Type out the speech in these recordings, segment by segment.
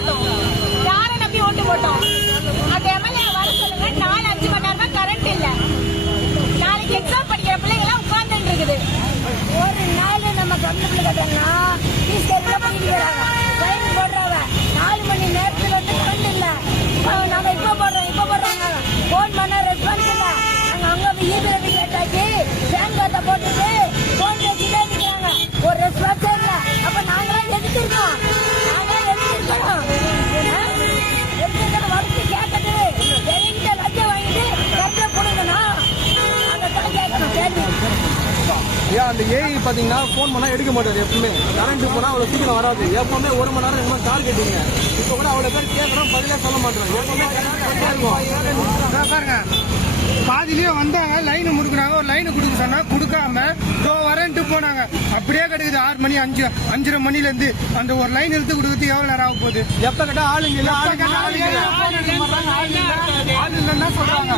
போட்டோம்? யாரை நம்பி ஓட்டு போட்டோம்? அந்த எம்எல்ஏ வர சொல்லுங்க. 4-5 மணி நேரமா கரண்ட் இல்ல. நாளைக்கு எக்ஸாம் படிக்கிற பிள்ளைங்க எல்லாம் உட்கார்ந்துட்டு இருக்குது. ஒரு நாள் நம்ம கம்யூனிட்டி கட்டணும்னா ஃபைன் போடுறாங்க. 4 மணி நேரத்துல வந்து கரண்ட் இல்ல. நாங்க இப்ப போடுறாங்க. போன் பண்ண ரெஸ்பான்ஸ் இல்ல. நாங்க அங்க போய் ஈபிஐ கேட்டாச்சு பேங்க் கார்டை போட்டுட்டு போன் பேசிட்டே இருக்கிறாங்க. ஒரு ரெஸ்பான்ஸே இல்ல. அப்ப நாங்களாம் எதுக்கிருக்கோம்? வறுத்து கேட்டது என்கிட்ட லட்சம் வாங்கிட்டு கரெக்டா கொடுங்கண்ணா. அதான் கேட்கணும் கேள்வி. ஏன் அந்த ஏஐ பாத்தீங்கன்னா போன் பண்ணா எடுக்க மாட்டாரு. எப்பவுமே கரண்ட் போனா அவ்வளவு சீக்கிரம் வராது. எப்பவுமே 1 மணி நேரம் என்ன கால் கேட்டீங்க. இப்ப கூட அவ்வளவு பேர் கேட்கறோம், பதிலே சொல்ல மாட்டோம். எப்பவுமே பாருங்க, பாதிலேயே வந்தாங்க, லைன் முடுக்குறாங்க. ஒரு லைன் கொடுக்க சொன்னா கொடுக்காம வரேன்ட்டு போனாங்க. அப்படியே கிடைக்குது 6 மணி 5:30 மணில இருந்து அந்த ஒரு லைன் எடுத்து கொடுக்கறது எவ்வளவு நேரம் ஆக போகுது? எப்ப கேட்டா ஆளுங்க இல்ல, ஆள் இல்லைன்னா சொல்றாங்க.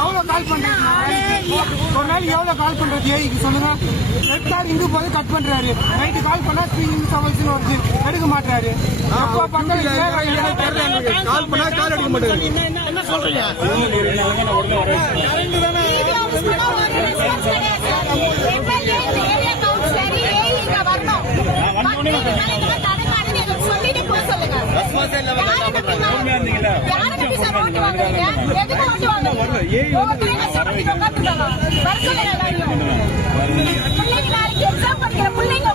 எவ்வளவு கால் பண்றாரு? ஒரு நாளைக்கு எவ்வளவு கால் பண்றது ஏஐக்கு சொல்லுங்க. ரெட் இங்கு போது கட் பண்றாரு. நைட்டு கால் பண்ணா சவல்ஸ்னு வருது, எடுக்க மாட்டாரு. கால் பண்ணா கால் எடுக்க மாட்டாரு. என்ன சொல்றீங்க? பிள்ளைங்க